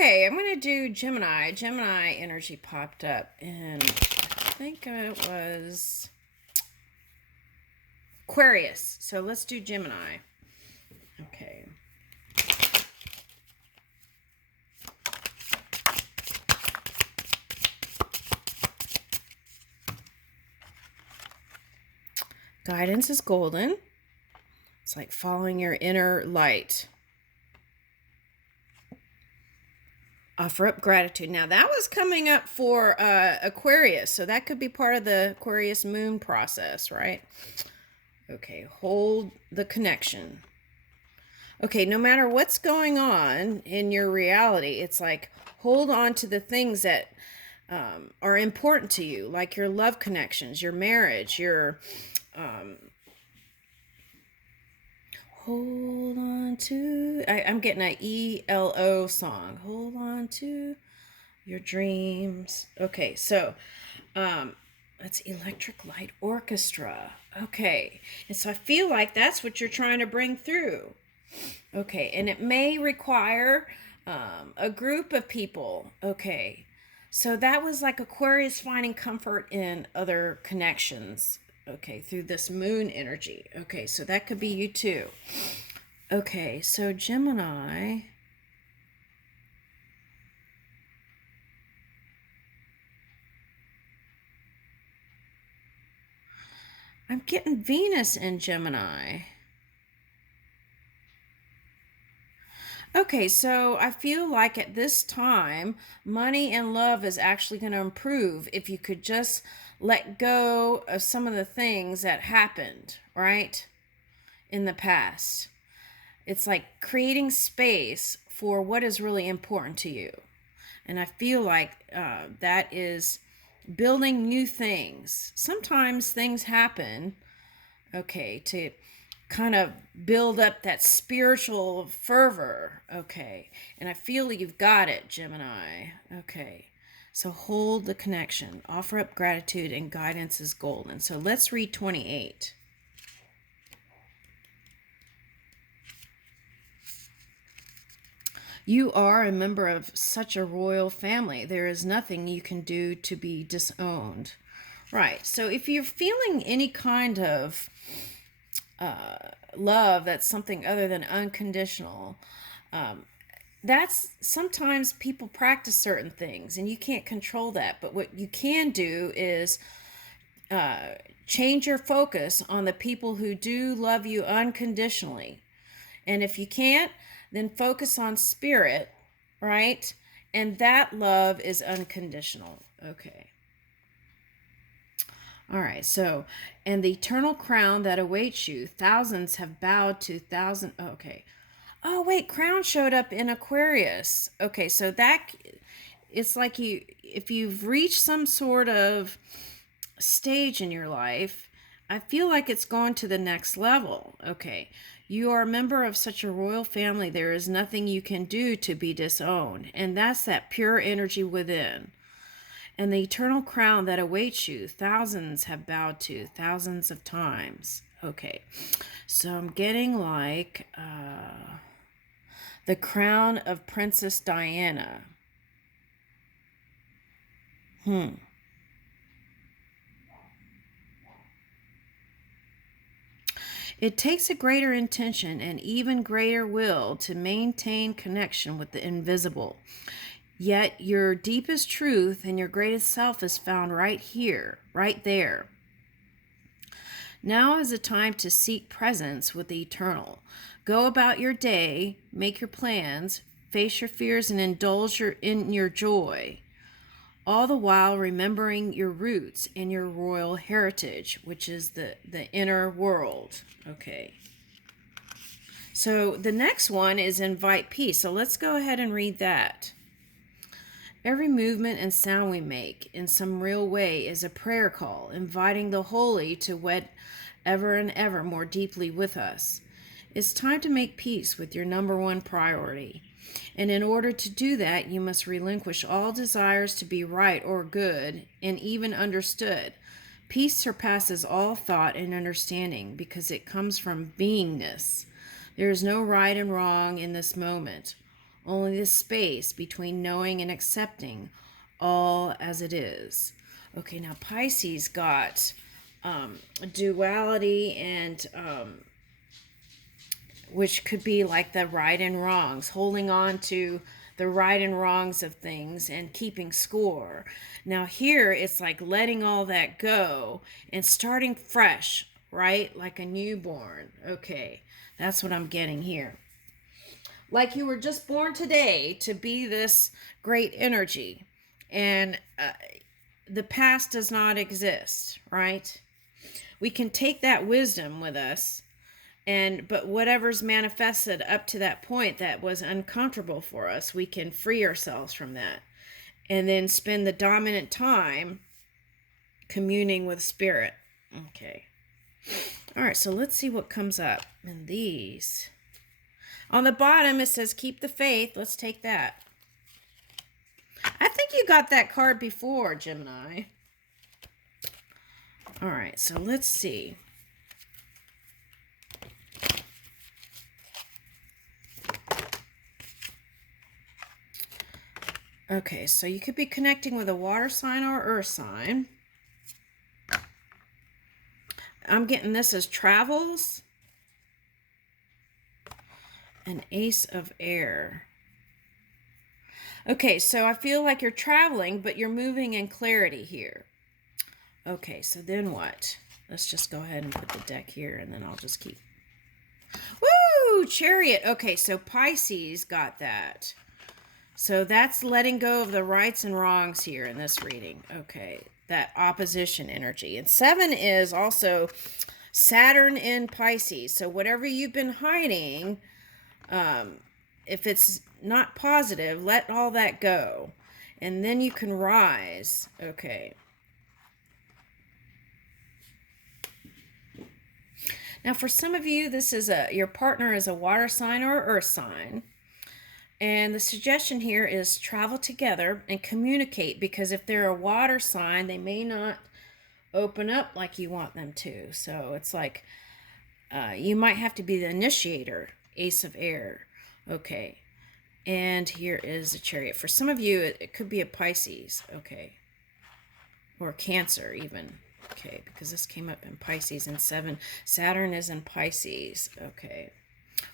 Okay, I'm going to do Gemini. Gemini energy popped up, and I think it was Aquarius. So let's do Gemini. Okay. Guidance is golden. It's like following your inner light. Offer up gratitude. Now that was coming up for Aquarius, so that could be part of the Aquarius moon process, right? Okay, hold the connection. Okay, no matter what's going on in your reality, it's like hold on to the things that are important to you, like your love connections, your marriage, your hold on to. I'm getting an ELO song. Hold on to your dreams. Okay, so that's Electric Light Orchestra. Okay, and so I feel like that's what you're trying to bring through. Okay, and it may require a group of people. Okay, so that was like Aquarius finding comfort in other connections. Okay, through this moon energy. Okay, so that could be you too. Okay, so Gemini. I'm getting Venus in Gemini. Okay, so I feel like at this time, money and love is actually going to improve if you could just let go of some of the things that happened, right, in the past. It's like creating space for what is really important to you. And I feel like that is building new things. Sometimes things happen, okay, to kind of build up that spiritual fervor. Okay, and I feel you've got it, Gemini. Okay, so hold the connection, offer up gratitude, and guidance is golden. So let's read 28. You are a member of such a royal family. There is nothing you can do to be disowned. Right, so if you're feeling any kind of love that's something other than unconditional, that's sometimes people practice certain things and you can't control that. But what you can do is change your focus on the people who do love you unconditionally. And if you can't, then focus on spirit, right? And that love is unconditional. Okay. All right, so, and the eternal crown that awaits you, thousands have bowed to thousands. Okay. Oh, wait, crown showed up in Aquarius. Okay, so that, it's like if you've reached some sort of stage in your life, I feel like it's gone to the next level. Okay, you are a member of such a royal family, there is nothing you can do to be disowned. And that's that pure energy within. And the eternal crown that awaits you, thousands have bowed to thousands of times. Okay, so I'm getting like the crown of Princess Diana. It takes a greater intention and even greater will to maintain connection with the invisible. Yet your deepest truth and your greatest self is found right here, right there. Now is the time to seek presence with the eternal. Go about your day, make your plans, face your fears, and indulge in your joy. All the while remembering your roots and your royal heritage, which is the inner world. Okay. So the next one is invite peace. So let's go ahead and read that. Every movement and sound we make in some real way is a prayer call, inviting the holy to wed ever and ever more deeply with us. It's time to make peace with your number one priority. And in order to do that, you must relinquish all desires to be right or good and even understood. Peace surpasses all thought and understanding because it comes from beingness. There is no right and wrong in this moment. only the space between knowing and accepting all as it is. Okay, now Pisces got duality and which could be like the right and wrongs, holding on to the right and wrongs of things and keeping score. Now here it's like letting all that go and starting fresh, right? Like a newborn. Okay, that's what I'm getting here. Like you were just born today to be this great energy, and the past does not exist, right? We can take that wisdom with us, but whatever's manifested up to that point that was uncomfortable for us, we can free ourselves from that and then spend the dominant time communing with spirit. Okay. All right, so let's see what comes up in these. On the bottom, it says, keep the faith. Let's take that. I think you got that card before, Gemini. All right, so let's see. Okay, so you could be connecting with a water sign or earth sign. I'm getting this as travels. An ace of air. Okay, so I feel like you're traveling, but you're moving in clarity here. Okay, so then what? Let's just go ahead and put the deck here, and then I'll just keep. Woo! Chariot. Okay, so Pisces got that. So that's letting go of the rights and wrongs here in this reading. Okay, that opposition energy. And 7 is also Saturn in Pisces. So whatever you've been hiding, if it's not positive, let all that go. And then you can rise. Okay. Now for some of you, this is your partner is a water sign or earth sign. And the suggestion here is travel together and communicate, because if they're a water sign, they may not open up like you want them to. So it's like you might have to be the initiator, ace of air. Okay. And here is a chariot. For some of you, it could be a Pisces. Okay. Or Cancer even. Okay, because this came up in Pisces in 7. Saturn is in Pisces. Okay.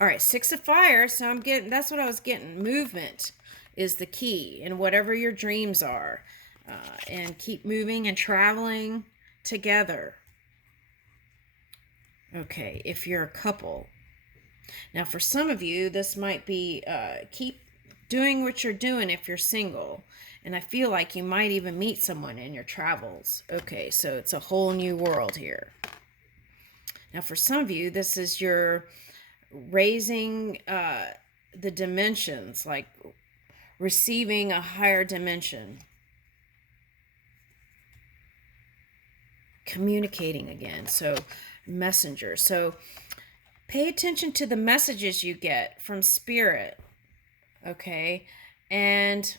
All right, 6 of fire. So I'm getting, that's what I was getting. Movement is the key in whatever your dreams are. And keep moving and traveling together. Okay, if you're a couple. Now, for some of you, this might be keep doing what you're doing if you're single. And I feel like you might even meet someone in your travels. Okay, so it's a whole new world here. Now, for some of you, this is your raising the dimensions, like receiving a higher dimension. Communicating again. So, messenger. So, pay attention to the messages you get from spirit. Okay, and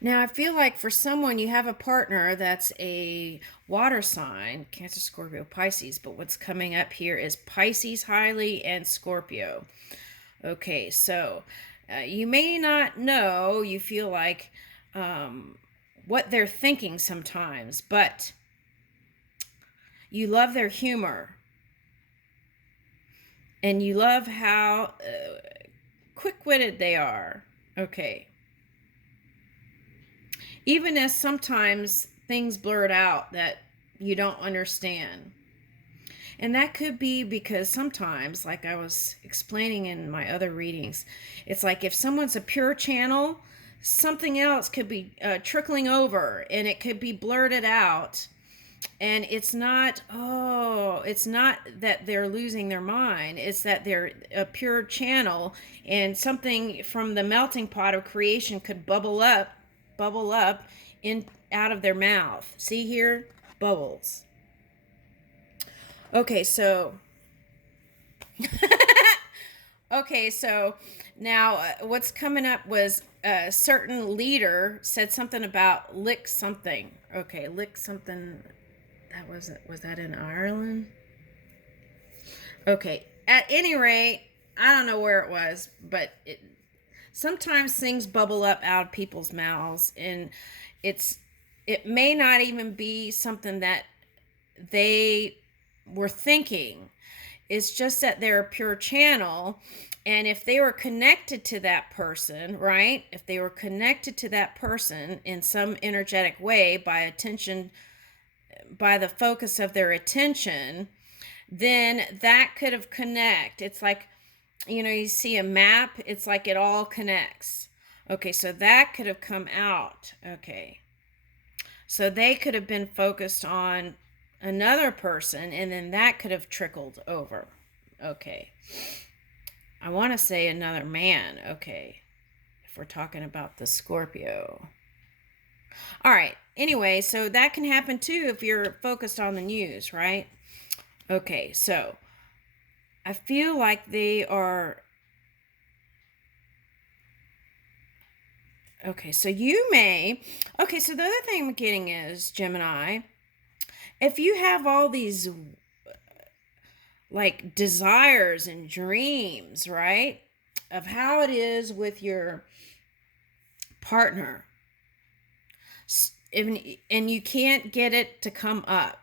now I feel like for someone you have a partner that's a water sign, Cancer, Scorpio, Pisces, but what's coming up here is Pisces highly and Scorpio. Okay, so you may not know, you feel like what they're thinking sometimes, but you love their humor. And you love how quick-witted they are. Okay. Even as sometimes things blurt out that you don't understand. And that could be because sometimes, like I was explaining in my other readings, it's like if someone's a pure channel, something else could be trickling over and it could be blurted out. And it's not that they're losing their mind. It's that they're a pure channel, and something from the melting pot of creation could bubble up in out of their mouth. See here? Bubbles. Okay, so okay, so now what's coming up was a certain leader said something about lick something. Okay, lick something. was that in Ireland? Okay. At any rate, I don't know where it was, but sometimes things bubble up out of people's mouths, and it may not even be something that they were thinking. It's just that they're a pure channel. And if they were connected to that person, right? If they were connected to that person in some energetic way by attention, by the focus of their attention, then that could have connect. It's like, you see a map, it's like it all connects. Okay, so that could have come out. Okay. So they could have been focused on another person, and then that could have trickled over. Okay. I want to say another man. Okay. If we're talking about the Scorpio. All right. Anyway, so that can happen too if you're focused on the news, right? Okay. So I feel like they are. Okay. So you may. Okay. So the other thing I'm getting is, Gemini, if you have all these like desires and dreams, right, of how it is with your partner, and you can't get it to come up,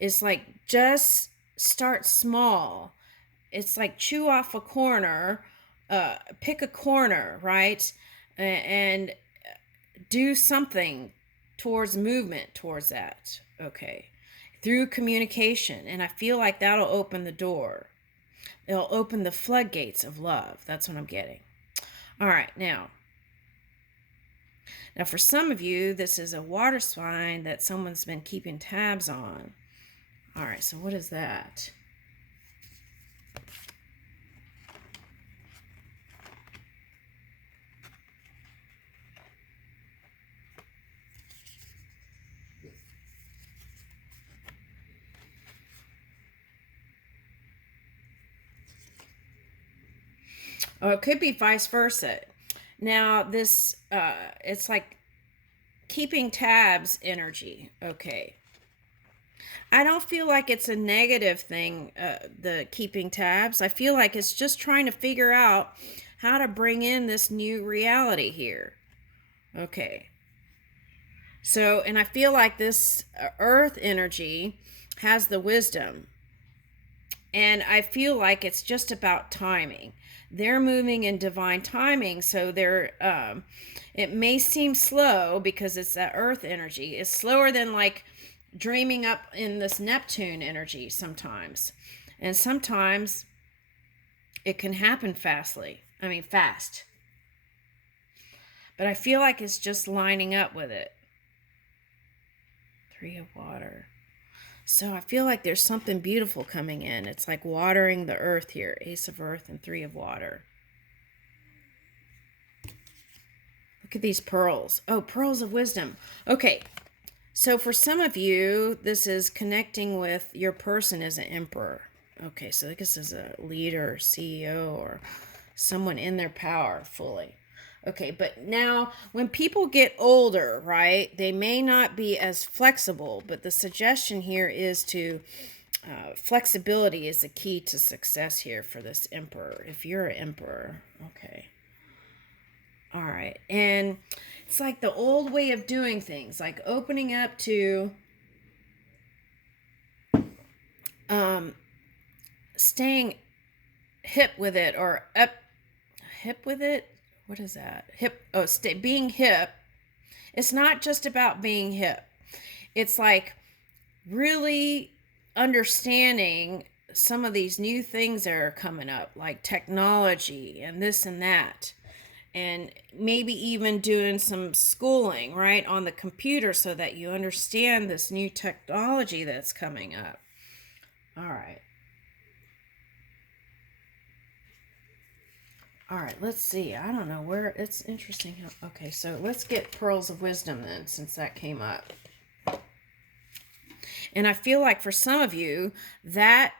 it's like just start small. It's like chew off a corner, pick a corner, right, and do something towards movement towards that. Okay, through communication. And I feel like that'll open the door. It'll open the floodgates of love. That's what I'm getting. All right, now for some of you, this is a water sign that someone's been keeping tabs on. All right, so what is that? Oh, it could be vice versa. Now, this, it's like keeping tabs energy. Okay. I don't feel like it's a negative thing, the keeping tabs. I feel like it's just trying to figure out how to bring in this new reality here. Okay. So, and I feel like this earth energy has the wisdom. And I feel like it's just about timing. They're moving in divine timing, so it may seem slow because it's that earth energy. It's slower than like dreaming up in this Neptune energy sometimes. And sometimes it can happen fast. But I feel like it's just lining up with it. 3 of water. So I feel like there's something beautiful coming in. It's like watering the earth here. Ace of earth and 3 of water. Look at these pearls. Oh, pearls of wisdom. Okay. So for some of you, this is connecting with your person as an emperor. Okay, so this is a leader, CEO, or someone in their power fully. Okay, but now when people get older, right, they may not be as flexible, but the suggestion here is to flexibility is the key to success here for this emperor, if you're an emperor. Okay. All right. And it's like the old way of doing things, like opening up to staying hip with it, or up hip with it. What is that? Hip. Oh, being hip. It's not just about being hip. It's like really understanding some of these new things that are coming up, like technology and this and that. And maybe even doing some schooling, right, on the computer so that you understand this new technology that's coming up. All right. All right, let's see. I don't know where. It's interesting. Okay, so let's get pearls of wisdom then, since that came up. And I feel like for some of you, that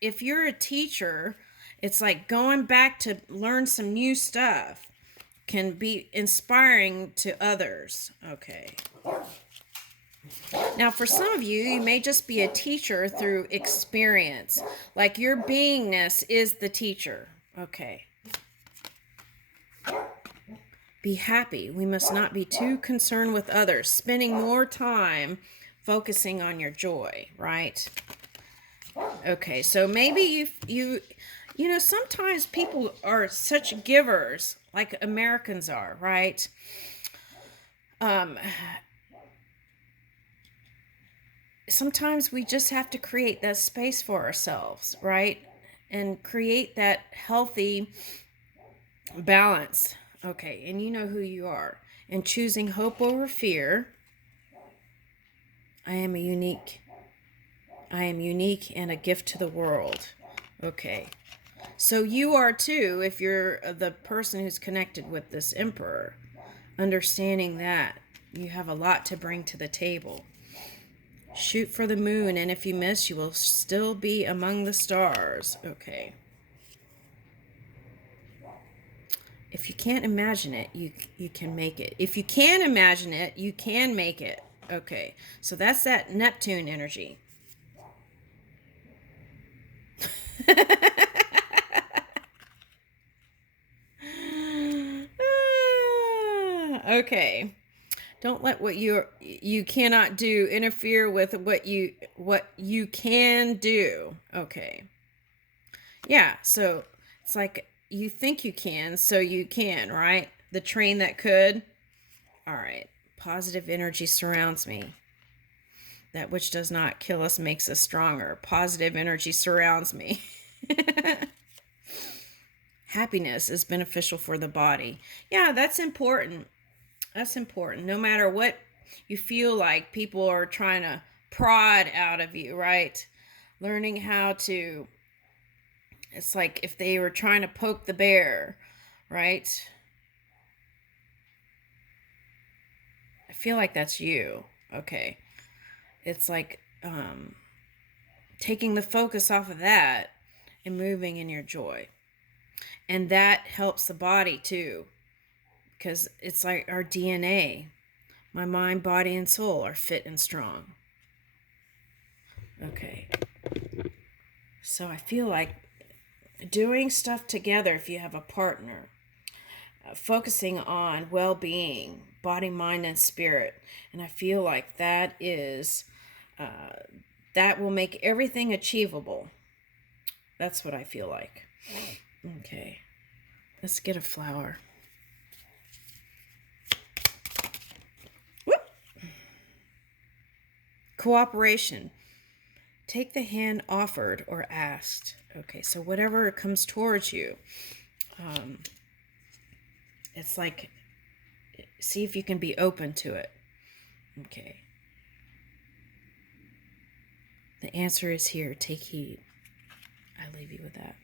if you're a teacher, it's like going back to learn some new stuff can be inspiring to others. Okay. Now, for some of you, you may just be a teacher through experience. Like your beingness is the teacher. Okay. Be happy. We must not be too concerned with others. Spending more time focusing on your joy, right? Okay, so maybe you know, sometimes people are such givers, like Americans are, right? Sometimes we just have to create that space for ourselves, right? And create that healthy balance. Okay, and you know who you are. And choosing hope over fear. I am unique and a gift to the world. Okay. So you are too, if you're the person who's connected with this emperor. Understanding that you have a lot to bring to the table. Shoot for the moon, and if you miss, you will still be among the stars. Okay. If you can't imagine it, you can make it. If you can imagine it, you can make it. Okay. So that's that Neptune energy. Okay. Don't let what you cannot do interfere with what you can do. Okay. Yeah, so it's like you think you can, so you can, right? The train that could. All right. Positive energy surrounds me. That which does not kill us makes us stronger. Positive energy surrounds me. Happiness is beneficial for the body. Yeah, that's important. That's important. No matter what you feel like people are trying to prod out of you, right? Learning how to, it's like if they were trying to poke the bear, right? I feel like that's you. Okay. It's like taking the focus off of that and moving in your joy. And that helps the body too, because it's like our DNA. My mind, body, and soul are fit and strong. Okay. So I feel like doing stuff together, if you have a partner, focusing on well-being, body, mind, and spirit. And I feel like that is, that will make everything achievable. That's what I feel like. Okay. Let's get a flower. Whoop. Cooperation. Take the hand offered or asked. Okay, so whatever comes towards you, it's like, see if you can be open to it. Okay. The answer is here. Take heed. I leave you with that.